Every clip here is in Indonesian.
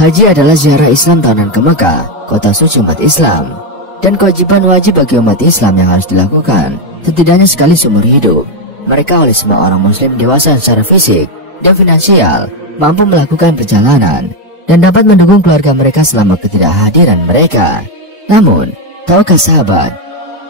Haji adalah ziarah Islam tahunan ke Mekah, kota suci umat Islam, dan kewajiban wajib bagi umat Islam yang harus dilakukan setidaknya sekali seumur hidup. Mereka oleh semua orang muslim dewasa secara fisik dan finansial mampu melakukan perjalanan dan dapat mendukung keluarga mereka selama ketidakhadiran mereka. Namun, tahukah sahabat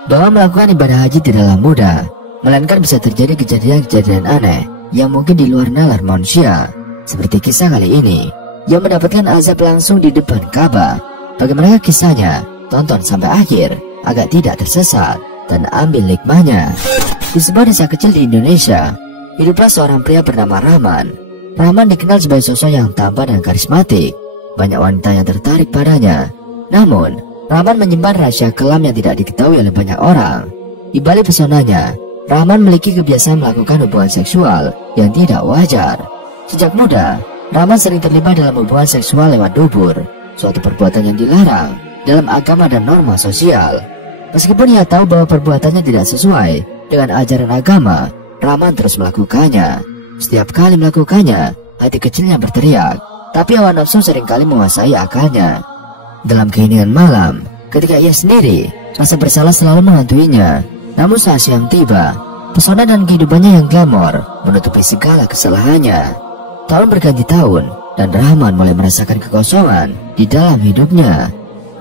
bahwa melakukan ibadah haji tidaklah mudah, melainkan bisa terjadi kejadian-kejadian aneh yang mungkin di luar nalar manusia, seperti kisah kali ini yang mendapatkan azab langsung di depan Ka'bah. Bagaimana kisahnya? Tonton sampai akhir agar tidak tersesat dan ambil hikmahnya. Di sebuah desa kecil di Indonesia, hiduplah seorang pria bernama Rahman. Rahman dikenal sebagai sosok yang tampan dan karismatik. Banyak wanita yang tertarik padanya. Namun, Rahman menyimpan rahasia kelam yang tidak diketahui oleh banyak orang. Di balik pesonanya, Rahman memiliki kebiasaan melakukan hubungan seksual yang tidak wajar. Sejak muda, Rahman sering terlibat dalam hubungan seksual lewat dubur, suatu perbuatan yang dilarang dalam agama dan norma sosial. Meskipun ia tahu bahwa perbuatannya tidak sesuai dengan ajaran agama, Rahman terus melakukannya. Setiap kali melakukannya, hati kecilnya berteriak, tapi hawa nafsu seringkali menguasai akalnya. Dalam keheningan malam, ketika ia sendiri, rasa bersalah selalu menghantuinya. Namun saat siang tiba, pesona dan kehidupannya yang glamor menutupi segala kesalahannya. Tahun berganti tahun, dan Rahman mulai merasakan kekosongan di dalam hidupnya.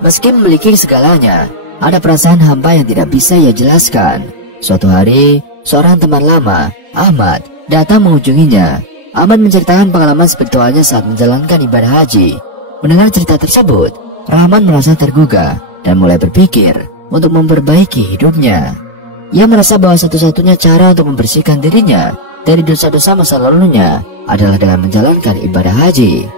Meski memiliki segalanya, ada perasaan hampa yang tidak bisa ia jelaskan. Suatu hari, seorang teman lama, Ahmad, datang mengunjunginya. Ahmad menceritakan pengalaman spiritualnya saat menjalankan ibadah haji. Mendengar cerita tersebut, Rahman merasa tergugah dan mulai berpikir untuk memperbaiki hidupnya. Ia merasa bahwa satu-satunya cara untuk membersihkan dirinya dari dosa-dosa masa lalunya adalah dengan menjalankan ibadah haji.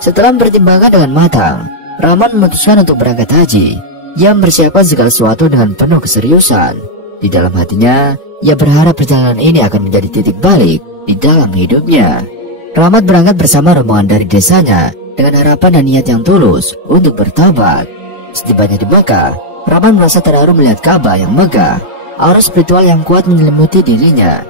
Setelah mempertimbangkan dengan matang, Rahman memutuskan untuk berangkat haji. Ia mempersiapkan segala sesuatu dengan penuh keseriusan. Di dalam hatinya, ia berharap perjalanan ini akan menjadi titik balik di dalam hidupnya. Rahmat berangkat bersama rombongan dari desanya dengan harapan dan niat yang tulus untuk bertobat. Setibanya di Mekah, Rahman merasa terharu melihat Ka'bah yang megah. Aura spiritual yang kuat menyelimuti dirinya.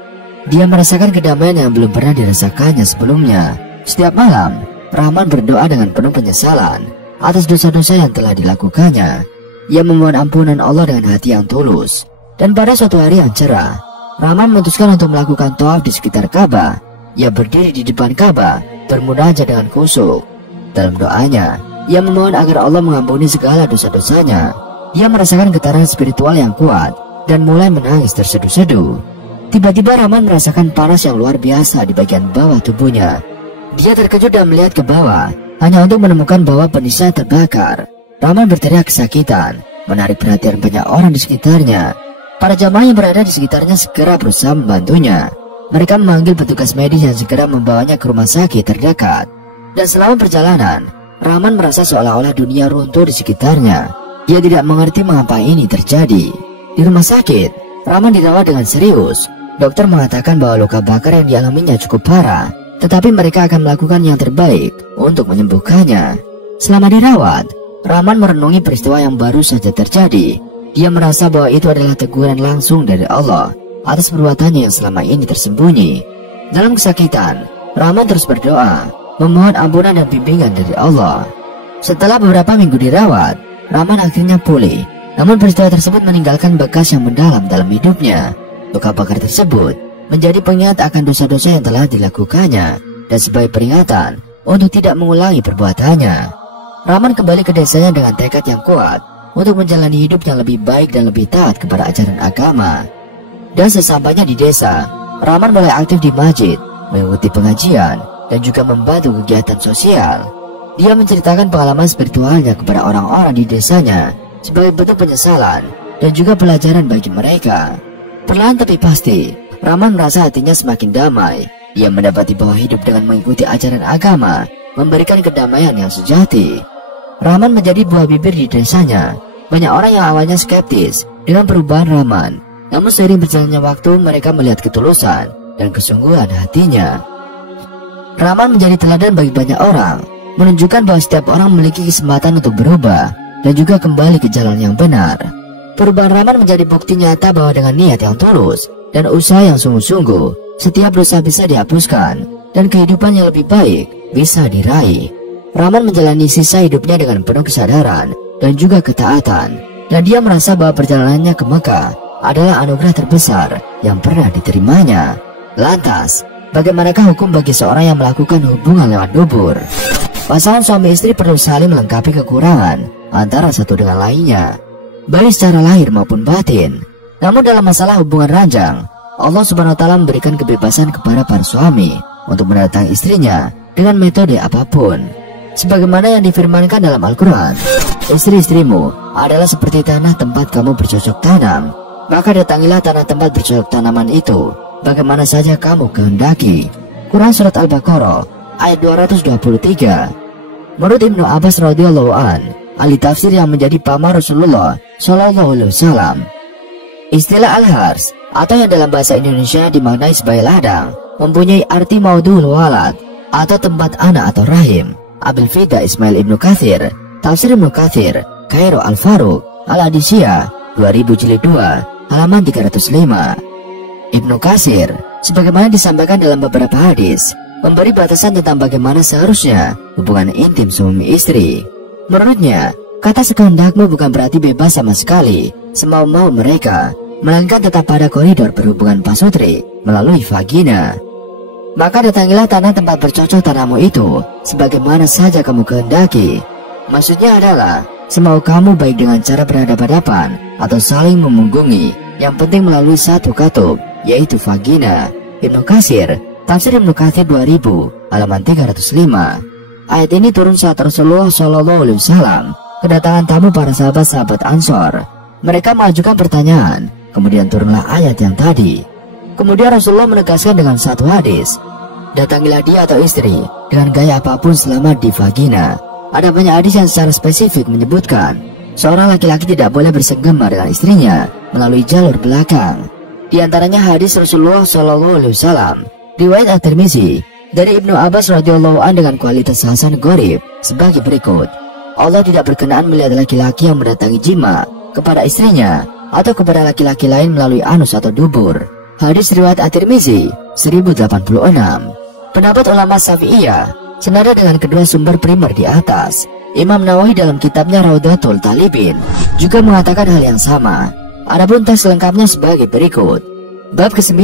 Dia merasakan kedamaian yang belum pernah dirasakannya sebelumnya. Setiap malam, Rahman berdoa dengan penuh penyesalan atas dosa-dosa yang telah dilakukannya. Ia memohon ampunan Allah dengan hati yang tulus. Dan pada suatu hari yang cerah, Rahman memutuskan untuk melakukan tawaf di sekitar Ka'bah. Ia berdiri di depan Ka'bah, bermunajat dengan khusyuk. Dalam doanya, ia memohon agar Allah mengampuni segala dosa-dosanya. Dia merasakan getaran spiritual yang kuat dan mulai menangis terseduh-seduh. Tiba-tiba Rahman merasakan panas yang luar biasa di bagian bawah tubuhnya. Dia terkejut dan melihat ke bawah, hanya untuk menemukan bahwa penisnya terbakar. Rahman berteriak kesakitan, menarik perhatian banyak orang di sekitarnya. Para jamaah yang berada di sekitarnya segera berusaha membantunya. Mereka memanggil petugas medis yang segera membawanya ke rumah sakit terdekat. Dan selama perjalanan, Rahman merasa seolah-olah dunia runtuh di sekitarnya. Dia tidak mengerti mengapa ini terjadi. Di rumah sakit, Rahman dirawat dengan serius. Dokter mengatakan bahwa luka bakar yang dialaminya cukup parah, tetapi mereka akan melakukan yang terbaik untuk menyembuhkannya. Selama dirawat, Rahman merenungi peristiwa yang baru saja terjadi. Dia merasa bahwa itu adalah teguran langsung dari Allah atas perbuatannya yang selama ini tersembunyi. Dalam kesakitan, Rahman terus berdoa, memohon ampunan dan bimbingan dari Allah. Setelah beberapa minggu dirawat, Rahman akhirnya pulih. Namun peristiwa tersebut meninggalkan bekas yang mendalam dalam hidupnya. Luka bakar tersebut menjadi pengingat akan dosa-dosa yang telah dilakukannya dan sebagai peringatan untuk tidak mengulangi perbuatannya. Rahman kembali ke desanya dengan tekad yang kuat untuk menjalani hidup yang lebih baik dan lebih taat kepada ajaran agama. Dan sesampainya di desa, Rahman mulai aktif di masjid, mengikuti pengajian, dan juga membantu kegiatan sosial. Dia menceritakan pengalaman spiritualnya kepada orang-orang di desanya sebagai bentuk penyesalan dan juga pelajaran bagi mereka. Perlahan tapi pasti, Rahman merasa hatinya semakin damai. Dia mendapati bahwa hidup dengan mengikuti ajaran agama memberikan kedamaian yang sejati. Rahman menjadi buah bibir di desanya. Banyak orang yang awalnya skeptis dengan perubahan Rahman, namun seiring berjalannya waktu mereka melihat ketulusan dan kesungguhan hatinya. Rahman menjadi teladan bagi banyak orang, menunjukkan bahwa setiap orang memiliki kesempatan untuk berubah dan juga kembali ke jalan yang benar. Perubahan Rahman menjadi bukti nyata bahwa dengan niat yang tulus dan usaha yang sungguh-sungguh, setiap dosa bisa dihapuskan dan kehidupan yang lebih baik bisa diraih. Rahman menjalani sisa hidupnya dengan penuh kesadaran dan juga ketaatan, dan dia merasa bahwa perjalanannya ke Mekah adalah anugerah terbesar yang pernah diterimanya. Lantas, bagaimanakah hukum bagi seorang yang melakukan hubungan lewat dubur? Pasangan suami istri perlu saling melengkapi kekurangan antara satu dengan lainnya, baik secara lahir maupun batin. Namun dalam masalah hubungan ranjang, Allah Subhanahu wa Ta'ala memberikan kebebasan kepada para suami untuk mendatangi istrinya dengan metode apapun. Sebagaimana yang difirmankan dalam Al-Quran, istri-istrimu adalah seperti tanah tempat kamu bercocok tanam, maka datangilah tanah tempat bercocok tanaman itu bagaimana saja kamu kehendaki. Quran Surat Al-Baqarah ayat 223. Menurut Ibnu Abbas radhiyallahu an, ahli tafsir yang menjadi paman Rasulullah Shallallahu alaihi wasallam, istilah al-hars atau yang dalam bahasa Indonesia dimaknai sebagai ladang mempunyai arti maudhu'ul walad atau tempat anak atau rahim. Abil Fida Ismail Ibnu Katsir, Tafsir Ibnu Katsir, Kairo Al-Faruq, Al-Adisiyah 2000 jilid 2, halaman 305. Ibnu Katsir, sebagaimana disampaikan dalam beberapa hadis, memberi batasan tentang bagaimana seharusnya hubungan intim suami istri. Menurutnya, kata sekehendakmu bukan berarti bebas sama sekali, semau-mau mereka, melainkan tetap pada koridor berhubungan pasutri melalui vagina. Maka datangilah tanah tempat bercocok tanahmu itu sebagaimana saja kamu kehendaki. Maksudnya adalah semau kamu, baik dengan cara berhadapan-hadapan atau saling memunggungi, yang penting melalui satu katup, yaitu vagina. Ibnu Katsir, Tafsir Ibnu Katsir 2000 halaman 305. Ayat ini turun saat Rasulullah Shallallahu alaihi wasallam kedatangan tamu para sahabat-sahabat Ansor. Mereka mengajukan pertanyaan, kemudian turunlah ayat yang tadi. Kemudian Rasulullah menegaskan dengan satu hadis, datangilah dia atau istri dengan gaya apapun selama di vagina. Ada banyak hadis yang secara spesifik menyebutkan seorang laki-laki tidak boleh bersenggama dengan istrinya melalui jalur belakang. Di antaranya hadis Rasulullah Shallallahu alaihi wasallam riwayat At-Tirmizi dari Ibnu Abbas radhiyallahu an dengan kualitas hasan gharib sebagai berikut. Allah tidak berkenaan melihat laki-laki yang mendatangi jima kepada istrinya atau kepada laki-laki lain melalui anus atau dubur. Hadis riwayat At-Tirmizi 1086. Pendapat ulama Syafi'iyah senada dengan kedua sumber primer di atas. Imam Nawawi dalam kitabnya Raudhatul Talibin juga mengatakan hal yang sama. Adapun teks lengkapnya sebagai berikut. Bab ke-9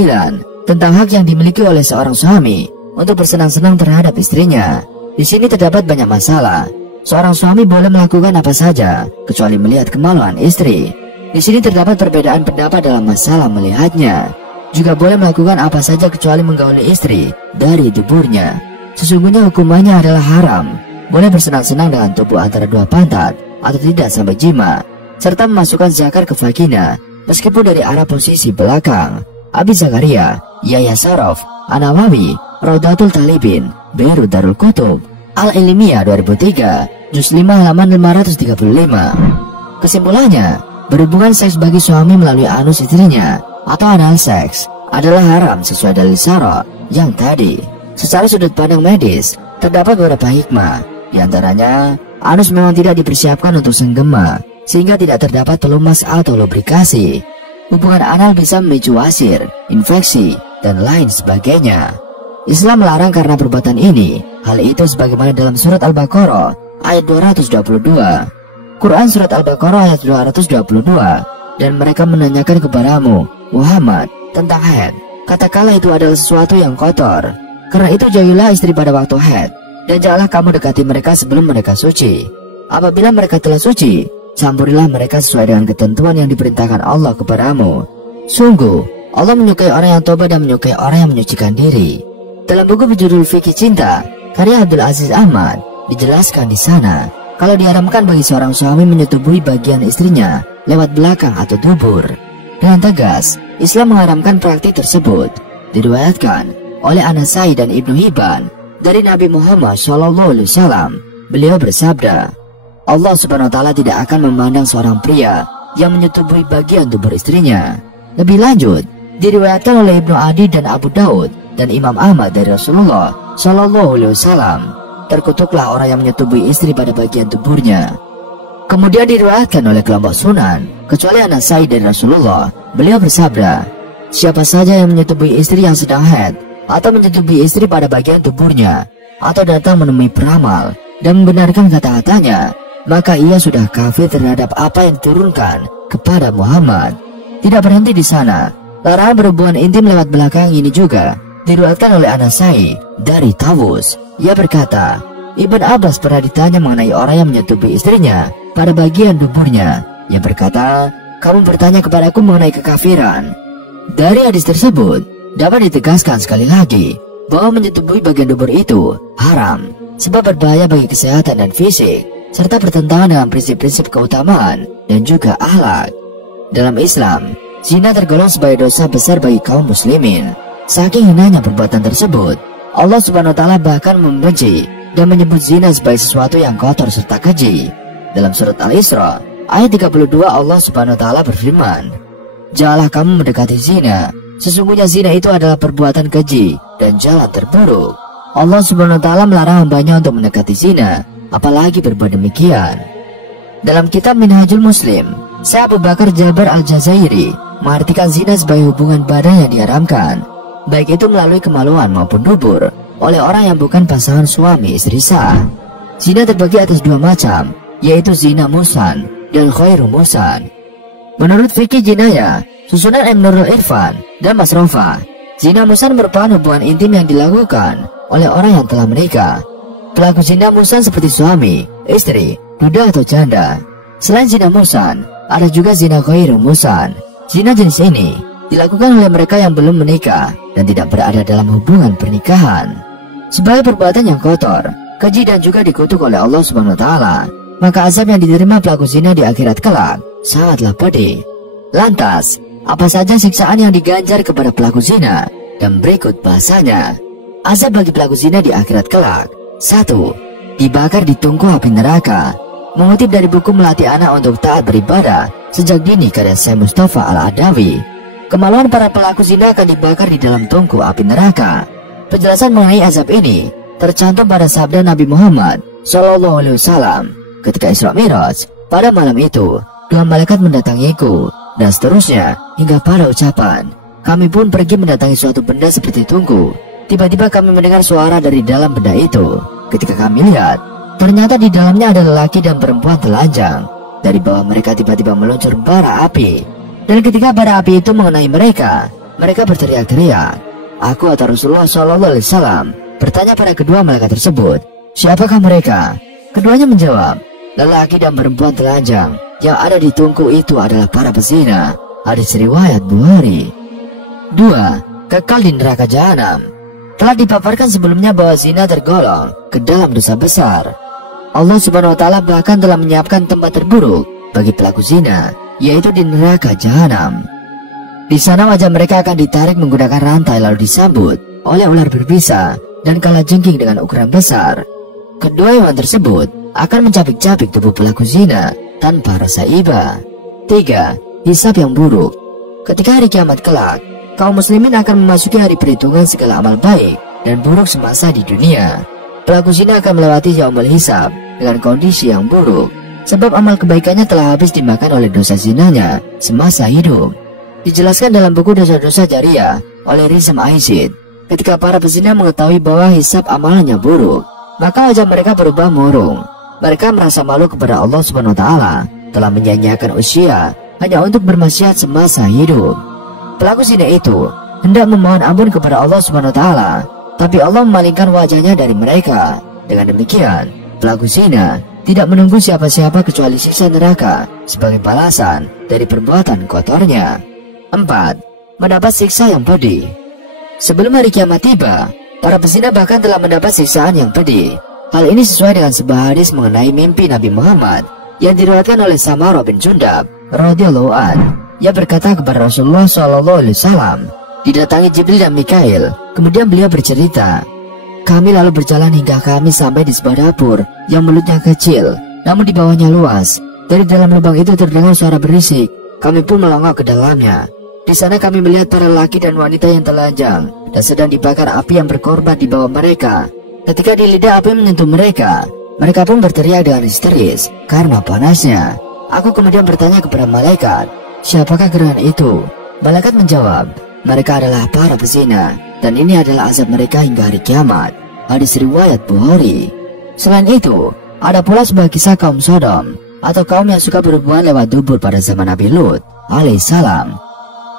tentang hak yang dimiliki oleh seorang suami untuk bersenang-senang terhadap istrinya. Di sini terdapat banyak masalah. Seorang suami boleh melakukan apa saja kecuali melihat kemaluan istri. Di sini terdapat perbedaan pendapat dalam masalah melihatnya. Juga boleh melakukan apa saja kecuali menggauli istri dari duburnya. Sesungguhnya hukumannya adalah haram. Boleh bersenang-senang dengan tubuh antara dua pantat atau tidak sampai jima, serta memasukkan zakar ke vagina meskipun dari arah posisi belakang. Abi Zakaria, Yahya Saraf, An-Nawawi, Raudhatul Talibin, Beirut Darul Kutub, Al-Ilmiyah 2003, Juz 5 halaman 535. Kesimpulannya, berhubungan seks bagi suami melalui anus istrinya atau anal seks adalah haram sesuai dalil syara yang tadi. Secara sudut pandang medis, terdapat beberapa hikmah. Di antaranya, anus memang tidak dipersiapkan untuk senggema, sehingga tidak terdapat pelumas atau lubrikasi. Hubungan anal bisa memicu wasir, infeksi, dan lain sebagainya. Islam melarang karena perbuatan ini. Hal itu sebagaimana dalam surat Al-Baqarah ayat 222. Quran surat Al-Baqarah ayat 222. Dan mereka menanyakan kepadamu, Muhammad, tentang haid. Katakanlah itu adalah sesuatu yang kotor. Karena itu jauhilah istri pada waktu haid, dan janganlah kamu dekati mereka sebelum mereka suci. Apabila mereka telah suci, campurilah mereka sesuai dengan ketentuan yang diperintahkan Allah kepadamu. Sungguh, Allah menyukai orang yang tobat dan menyukai orang yang menyucikan diri. Dalam buku berjudul Fikih Cinta, karya Abdul Aziz Ahmad, dijelaskan di sana, kalau diharamkan bagi seorang suami menyetubuhi bagian istrinya lewat belakang atau dubur. Dengan tegas, Islam mengharamkan praktik tersebut. Diriwayatkan oleh An-Nasai dan Ibnu Hibban dari Nabi Muhammad SAW. Beliau bersabda, Allah Subhanahu wa Ta'ala tidak akan memandang seorang pria yang menyetubuhi bagian tubuh istrinya. Lebih lanjut, diriwayatkan oleh Ibnu Adi dan Abu Daud dan Imam Ahmad dari Rasulullah SAW, terkutuklah orang yang menyetubuhi istri pada bagian tuburnya. Kemudian diriwayatkan oleh kelompok Sunan, kecuali An-Nasai dari Rasulullah, beliau bersabda, siapa saja yang menyetubuhi istri yang sedang haid, atau menyetubuhi istri pada bagian tuburnya, atau datang menemui peramal, dan membenarkan kata-katanya, maka ia sudah kafir terhadap apa yang diturunkan kepada Muhammad. Tidak berhenti di sana, larangan berhubungan intim lewat belakang ini juga diriwayatkan oleh An-Nasai dari Tawus. Ia berkata, Ibn Abbas pernah ditanya mengenai orang yang menyetubuhi istrinya pada bagian duburnya. Ia berkata, kamu bertanya kepadaku mengenai kekafiran. Dari hadis tersebut dapat ditegaskan sekali lagi bahwa menyetubuhi bagian dubur itu haram, sebab berbahaya bagi kesehatan dan fisik, serta bertentangan dengan prinsip-prinsip keutamaan dan juga akhlak. Dalam Islam, zina tergolong sebagai dosa besar bagi kaum muslimin. Saking hinanya perbuatan tersebut, Allah Subhanahu wa Ta'ala bahkan membenci dan menyebut zina sebagai sesuatu yang kotor serta keji. Dalam surat Al-Isra ayat 32, Allah Subhanahu wa Ta'ala berfirman, janganlah kamu mendekati zina, sesungguhnya zina itu adalah perbuatan keji dan jalan terburuk. Allah Subhanahu wa Ta'ala melarang hambanya untuk mendekati zina, apalagi berbuat demikian. Dalam kitab Minhajul Muslim, Syekh Abu Bakar Jabar Al-Jazairi mengartikan zina sebagai hubungan badan yang diharamkan, baik itu melalui kemaluan maupun dubur, oleh orang yang bukan pasangan suami istri sah. Zina terbagi atas dua macam, yaitu zina musan dan khairu musan. Menurut fikih jinayah, susunan M. Nurul Irfan dan Mas Rofa, zina musan merupakan hubungan intim yang dilakukan oleh orang yang telah menikah. Pelaku zina musan seperti suami, istri, duda atau janda. Selain zina musan, ada juga zina khairu musan. Zina jenis ini dilakukan oleh mereka yang belum menikah dan tidak berada dalam hubungan pernikahan. Sebagai perbuatan yang kotor, keji dan juga dikutuk oleh Allah Subhanahu wa Ta'ala, maka azab yang diterima pelaku zina di akhirat kelak sangatlah pedih. Lantas, apa saja siksaan yang diganjar kepada pelaku zina? Dan berikut bahasanya. Azab bagi pelaku zina di akhirat kelak: 1. Dibakar di tungku api neraka. Mengutip dari buku Melatih Anak untuk Taat Beribadah Sejak Dini karya Syekh Mustafa Al-Adawi, kemaluan para pelaku zina akan dibakar di dalam tungku api neraka. Penjelasan mengenai azab ini tercantum pada sabda Nabi Muhammad SAW ketika Isra Mi'raj. Pada malam itu, dua malaikat mendatangiku, dan seterusnya hingga pada ucapan, kami pun pergi mendatangi suatu benda seperti tungku. Tiba-tiba kami mendengar suara dari dalam benda itu. Ketika kami lihat, ternyata di dalamnya ada lelaki dan perempuan telanjang. Dari bawah mereka tiba-tiba meluncur bara api. Dan ketika bara api itu mengenai mereka, mereka berteriak-teriak. Aku atau Rasulullah SAW bertanya pada kedua malaikat tersebut, siapakah mereka? Keduanya menjawab, lelaki dan perempuan telanjang yang ada di tungku itu adalah para pezina. Hadis riwayat Bukhari. 2. Kekal di neraka jahanam. Telah dipaparkan sebelumnya bahwa zina tergolong ke dalam dosa besar. Allah Subhanahu wa Ta'ala bahkan telah menyiapkan tempat terburuk bagi pelaku zina, yaitu di neraka jahanam. Di sana wajah mereka akan ditarik menggunakan rantai lalu disambut oleh ular berbisa dan kalajengking dengan ukuran besar. Kedua hewan tersebut akan mencapik-capik tubuh pelaku zina tanpa rasa iba. 3. Hisab yang buruk. Ketika hari kiamat kelak, kaum muslimin akan memasuki hari perhitungan segala amal baik dan buruk semasa di dunia. Pelaku zina akan melewati yaumul hisab dengan kondisi yang buruk, sebab amal kebaikannya telah habis dimakan oleh dosa zinanya semasa hidup. Dijelaskan dalam buku Dosa-Dosa Jariyah oleh Rizam Aisyid, ketika para pezina mengetahui bahwa hisab amalannya buruk, maka wajah mereka berubah murung. Mereka merasa malu kepada Allah Subhanahu wa Ta'ala telah menyanyiakan usia hanya untuk bermaksiat semasa hidup. Pelaku zina itu hendak memohon ampun kepada Allah Subhanahu wa Ta'ala, tapi Allah memalingkan wajahnya dari mereka. Dengan demikian, pelaku zina tidak menunggu siapa-siapa kecuali siksa neraka sebagai balasan dari perbuatan kotornya. 4. Mendapat siksa yang pedih. Sebelum hari kiamat tiba, para pezina bahkan telah mendapat siksaan yang pedih. Hal ini sesuai dengan sebuah hadis mengenai mimpi Nabi Muhammad yang diriwayatkan oleh Samara bin Jundab radhiyallahu anhu. Ia berkata kepada Rasulullah SAW, didatangi Jibril dan Mikail. Kemudian beliau bercerita, kami lalu berjalan hingga kami sampai di sebuah dapur yang mulutnya kecil, namun di bawahnya luas. Dari dalam lubang itu terdengar suara berisik. Kami pun melongok ke dalamnya. Di sana kami melihat para laki dan wanita yang telanjang dan sedang dibakar api yang berkorban di bawah mereka. Ketika di lidah api menyentuh mereka, mereka pun berteriak dengan histeris karena panasnya. Aku kemudian bertanya kepada malaikat, siapakah gerangan itu? Malaikat menjawab, mereka adalah para pezina, dan ini adalah azab mereka hingga hari kiamat. Hadis riwayat Bukhari. Selain itu, ada pula sebuah kisah kaum Sodom atau kaum yang suka berhubungan lewat dubur pada zaman Nabi Lut alaihissalam.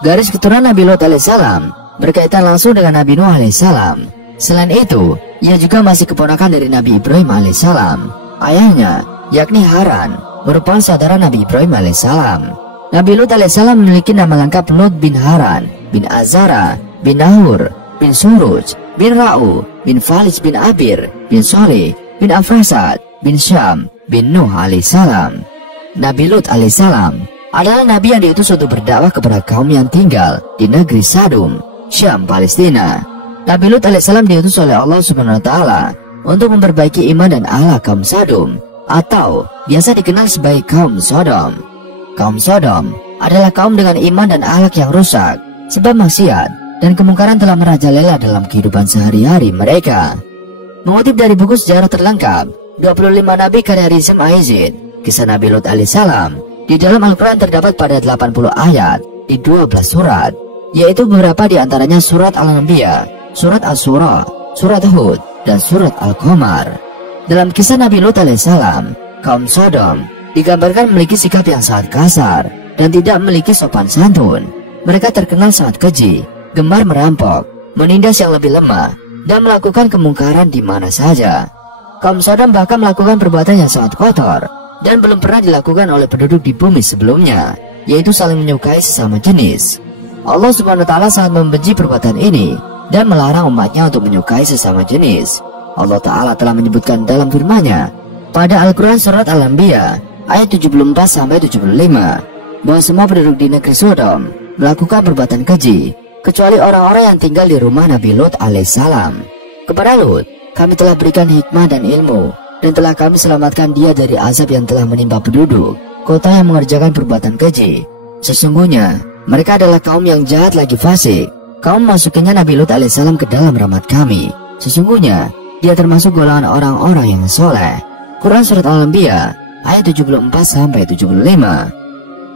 Garis keturunan Nabi Lut alaihissalam berkaitan langsung dengan Nabi Nuh alaihissalam. Selain itu, ia juga masih keponakan dari Nabi Ibrahim alaihissalam. Ayahnya, yakni Haran, merupakan saudara Nabi Ibrahim alaihissalam. Nabi Lut alaihissalam memiliki nama lengkap Lut bin Haran, bin Azara, bin Nahur, bin Suruj, bin Ra'u, bin Falis bin Abir, bin Soleh, bin Afrasad, bin Syam, bin Nuh alaihissalam. Nabi Lut alaihissalam adalah nabi yang diutus untuk berdakwah kepada kaum yang tinggal di negeri Sadum, Syam, Palestina. Nabi Lut alaihissalam diutus oleh Allah Subhanahu wa taala untuk memperbaiki iman dan akhlak kaum Sadum, atau biasa dikenal sebagai kaum Sodom. Kaum Sodom adalah kaum dengan iman dan akhlak yang rusak sebab maksiat dan kemungkaran telah merajalela dalam kehidupan sehari-hari mereka. Mengutip dari buku sejarah terlengkap 25 Nabi karya Rizam Aizid, kisah Nabi Lut alaihissalam di dalam Al-Quran terdapat pada 80 ayat di 12 surat, yaitu beberapa di antaranya surat Al-Anbiya, surat As-Surah, surat Hud, dan surat Al-Qamar. Dalam kisah Nabi Lut alaihissalam, kaum Sodom digambarkan memiliki sikap yang sangat kasar dan tidak memiliki sopan santun. Mereka terkenal sangat keji, gemar merampok, menindas yang lebih lemah, dan melakukan kemungkaran di mana saja. Kaum Sodom bahkan melakukan perbuatan yang sangat kotor dan belum pernah dilakukan oleh penduduk di bumi sebelumnya, yaitu saling menyukai sesama jenis. Allah Subhanahu wa taala sangat membenci perbuatan ini dan melarang umatnya untuk menyukai sesama jenis. Allah Ta'ala telah menyebutkan dalam firman-Nya pada Al-Quran surat Al-Anbiya ayat 74-75 bahwa semua penduduk di negeri Sodom melakukan perbuatan keji kecuali orang-orang yang tinggal di rumah Nabi Lut alaihissalam. Kepada Lut kami telah berikan hikmah dan ilmu, dan telah kami selamatkan dia dari azab yang telah menimpa penduduk kota yang mengerjakan perbuatan keji. Sesungguhnya mereka adalah kaum yang jahat lagi fasik. Kaum masukinya Nabi Lut alaihissalam ke dalam rahmat kami. Sesungguhnya dia termasuk golongan orang-orang yang soleh. Quran surat Al-Anbiya ayat 74-75.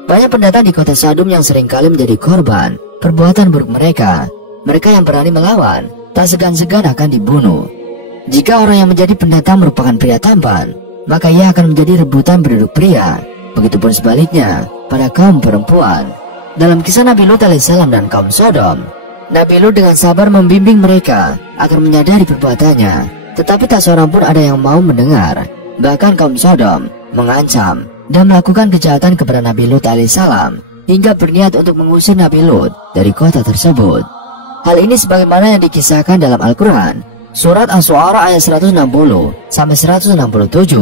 Banyak pendatang di kota Sadum yang seringkali menjadi korban perbuatan buruk mereka. Mereka yang berani melawan tak segan-segan akan dibunuh. Jika orang yang menjadi pendatang merupakan pria tampan, maka ia akan menjadi rebutan penduduk pria. Begitupun sebaliknya pada kaum perempuan. Dalam kisah Nabi Lut alaihissalam dan kaum Sodom, Nabi Lut dengan sabar membimbing mereka agar menyadari perbuatannya, tetapi tak seorang pun ada yang mau mendengar. Bahkan kaum Sodom mengancam dan melakukan kejahatan kepada Nabi Lut alaihissalam hingga berniat untuk mengusir Nabi Lut dari kota tersebut. Hal ini sebagaimana yang dikisahkan dalam Al-Quran surat Asy-Syu'ara ayat 160-167.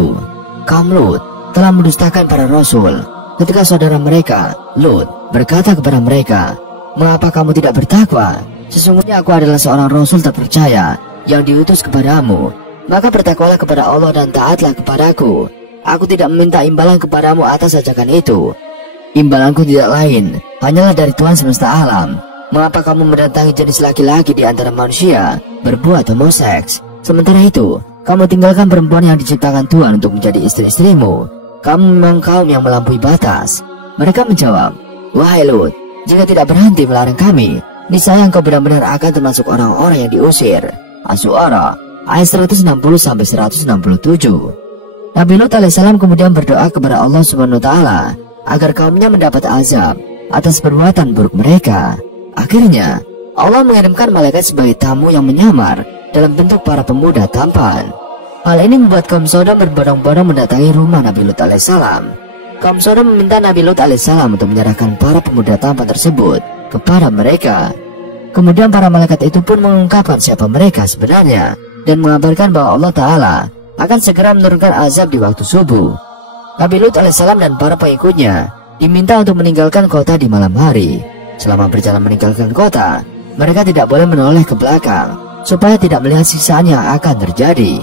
Kaum Lut telah mendustakan para rasul ketika saudara mereka Lut berkata kepada mereka, "Mengapa kamu tidak bertakwa? Sesungguhnya aku adalah seorang rasul terpercaya yang diutus kepadamu. Maka bertakwalah kepada Allah dan taatlah kepadaku. Aku tidak meminta imbalan kepadamu atas ajakan itu. Imbalanku tidak lain hanyalah dari Tuhan semesta alam. Mengapa kamu mendatangi jenis laki-laki di antara manusia berbuat homoseks? Sementara itu, kamu tinggalkan perempuan yang diciptakan Tuhan untuk menjadi istri-istrimu. Kamu memang kaum yang melampaui batas." Mereka menjawab, "Wahai Lut, jika tidak berhenti melarang kami, niscaya engkau benar-benar akan termasuk orang-orang yang diusir." Asy-Syu'ara ayat 160-167. Nabi Lut alaihissalam kemudian berdoa kepada Allah Subhanahu wa taala agar kaumnya mendapat azab atas perbuatan buruk mereka. Akhirnya Allah mengirimkan malaikat sebagai tamu yang menyamar dalam bentuk para pemuda tampan. Hal ini membuat kaum Sodom berbondong-bondong mendatangi rumah Nabi Lut alaihissalam. Kaum Sodom meminta Nabi Lut alaihissalam untuk menyerahkan para pemuda tampan tersebut kepada mereka. Kemudian para malaikat itu pun mengungkapkan siapa mereka sebenarnya dan mengabarkan bahwa Allah Ta'ala akan segera menurunkan azab di waktu subuh. Nabi Lut alaihissalam dan para pengikutnya diminta untuk meninggalkan kota di malam hari. Selama berjalan meninggalkan kota, mereka tidak boleh menoleh ke belakang supaya tidak melihat siksaan yang akan terjadi.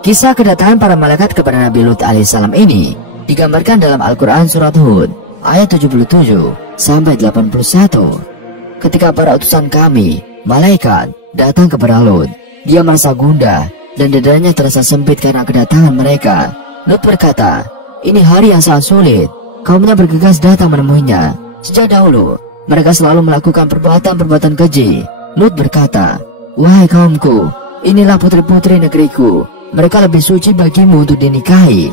Kisah kedatangan para malaikat kepada Nabi Lut alaihissalam ini digambarkan dalam Al-Quran surat Hud ayat 77-81. Ketika para utusan kami, malaikat, datang kepada Lut, dia merasa gundah dan dadanya terasa sempit karena kedatangan mereka. Lut berkata, "Ini hari yang sangat sulit." Kaumnya bergegas datang menemuinya. Sejak dahulu mereka selalu melakukan perbuatan-perbuatan keji. Lut berkata, "Wahai kaumku, inilah putri-putri negeriku mereka lebih suci bagimu untuk dinikahi.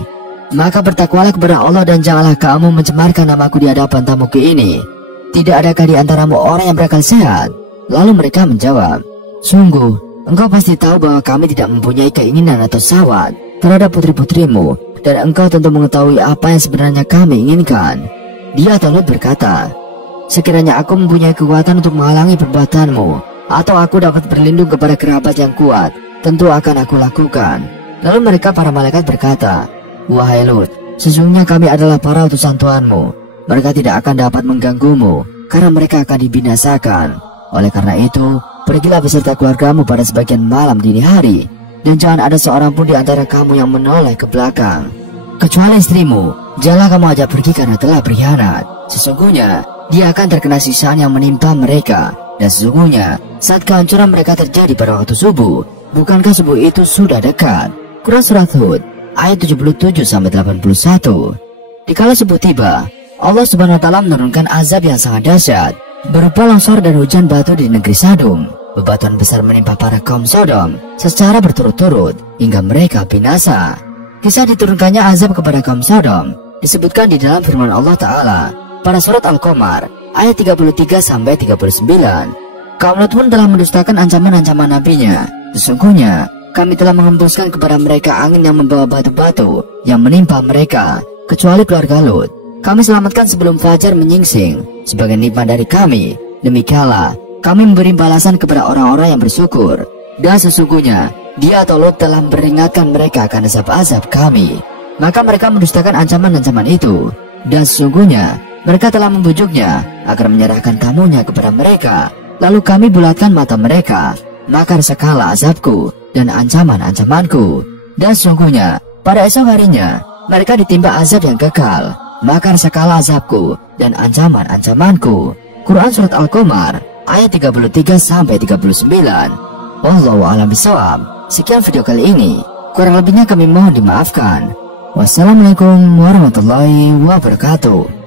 Maka bertakwalah kepada Allah dan janganlah kamu mencemarkan namaku di hadapan tamuku ini. Tidak adakah di antaramu orang yang berakal sehat? Lalu mereka menjawab, sungguh, engkau pasti tahu bahwa kami tidak mempunyai keinginan atau syahwat terhadap putri-putrimu, dan engkau tentu mengetahui apa yang sebenarnya kami inginkan. Dia atau Lut berkata, sekiranya aku mempunyai kekuatan untuk menghalangi perbuatanmu, atau aku dapat berlindung kepada kerabat yang kuat, tentu akan aku lakukan. Lalu mereka para malaikat berkata, wahai Lut, sesungguhnya kami adalah para utusan Tuhanmu. Mereka tidak akan dapat mengganggumu, karena mereka akan dibinasakan. Oleh karena itu, pergilah beserta keluargamu pada sebagian malam dini hari, dan jangan ada seorang pun di antara kamu yang menoleh ke belakang. Kecuali istrimu, janganlah kamu ajak pergi karena telah berkhianat. Sesungguhnya, dia akan terkena siksaan yang menimpa mereka. Dan sesungguhnya, saat kehancuran mereka terjadi pada waktu subuh, bukankah subuh itu sudah dekat? Quran Surat Hud, ayat 77-81. Dikala subuh tiba, Allah Subhanahu wa Ta'ala menurunkan azab yang sangat dahsyat, berupa longsor dan hujan batu di negeri Sadum. Bebatuan besar menimpa para kaum Sodom secara berturut-turut hingga mereka binasa. Kisah diturunkannya azab kepada kaum Sodom disebutkan di dalam firman Allah Ta'ala pada surat Al-Qamar ayat 33-39. Kaum Lut pun telah mendustakan ancaman-ancaman nabinya. Sesungguhnya kami telah menghembuskan kepada mereka angin yang membawa batu-batu yang menimpa mereka, kecuali keluarga Lut. Kami selamatkan sebelum fajar menyingsing sebagai nikmat dari kami. Demikianlah kami memberi balasan kepada orang-orang yang bersyukur. Dan sesungguhnya dia atau Lut telah memperingatkan mereka akan azab-azab kami. Maka mereka mendustakan ancaman-ancaman itu. Dan sesungguhnya mereka telah membujuknya agar menyerahkan tamunya kepada mereka. Lalu kami bulatkan mata mereka, maka rasakanlah azabku dan ancaman-ancamanku. Dan sesungguhnya pada esok harinya mereka ditimpa azab yang kekal, maka rasakanlah azabku dan ancaman-ancamanku. Quran Surat Al-Qamar ayat 33-39. Wallahu a'lam bishawab. Sekian video kali ini, kurang lebihnya kami mohon dimaafkan. Wassalamualaikum warahmatullahi wabarakatuh.